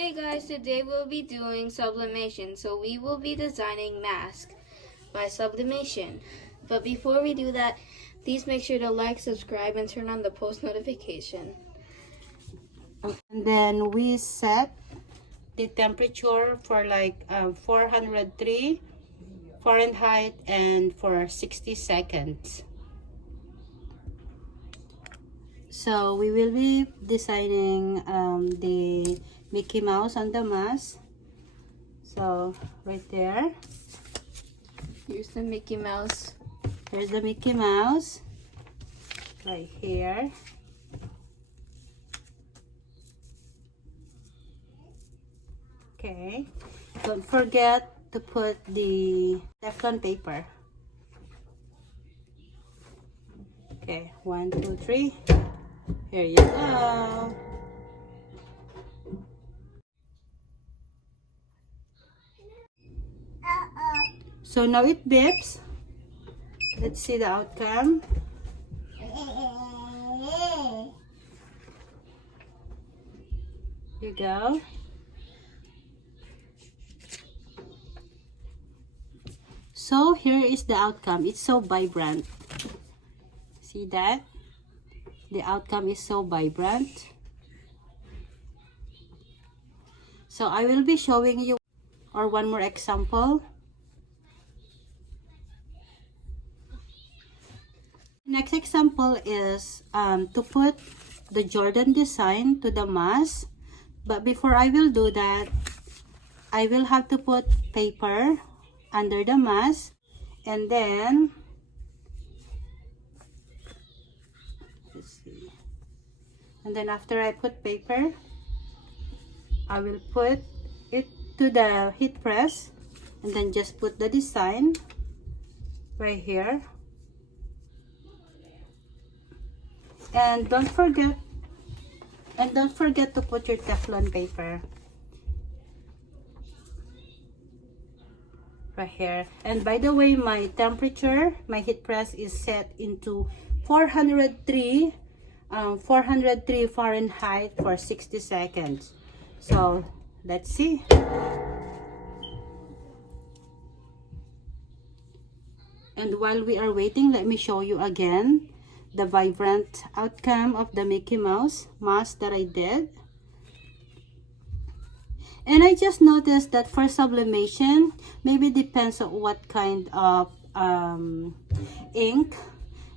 Hey guys, today we'll be doing sublimation. So we will be designing mask by sublimation. But before we do that, please make sure to like, subscribe, and turn on the post notification. And then we set the temperature for like 403 Fahrenheit and for 60 seconds. So we will be designing the Mickey Mouse on the mask. So right there. Here's the Mickey Mouse. Here's the Mickey Mouse. Right here. Okay. Don't forget to put the Teflon paper. Okay, 1, 2, 3. Here you go. So now it beeps. Let's see the outcome. Here you go. So here is the outcome. It's so vibrant. See that? The outcome is so vibrant. So I will be showing you one more example. Next example is to put the Jordan design to the mask. But before I will do that, I will have to put paper under the mask, and then let's see. And then after I put paper, I will put it to the heat press, and then just put the design right here. And don't forget to put your Teflon paper right here. And by the way, my temperature, my heat press is set into 403 Fahrenheit for 60 seconds. So let's see. And while we are waiting, let me show you again the vibrant outcome of the Mickey Mouse mask that I did. And I just noticed that for sublimation, maybe depends on what kind of ink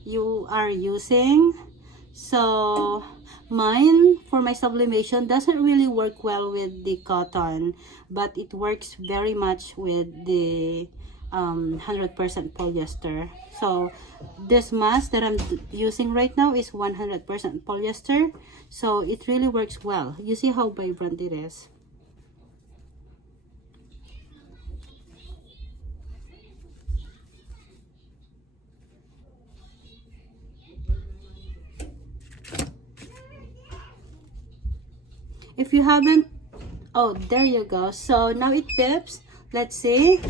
you are using. So mine, for my sublimation, doesn't really work well with the cotton, but it works very much with the 100% polyester. So this mask that I'm using right now is 100% polyester, so it really works well. You see how vibrant it is. If you haven't, oh, there you go. So now it pips. Let's see.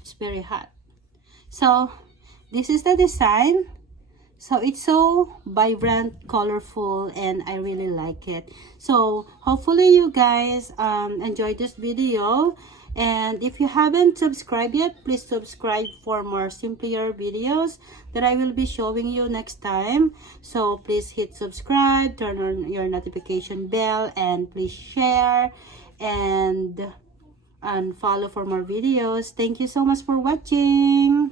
It's very hot. So this is the design. So it's so vibrant, colorful, and I really like it. So hopefully you guys enjoyed this video. And if you haven't subscribed yet, please subscribe for more simpler videos that I will be showing you next time. So please hit subscribe, turn on your notification bell, and please share and follow for more videos. Thank you so much for watching.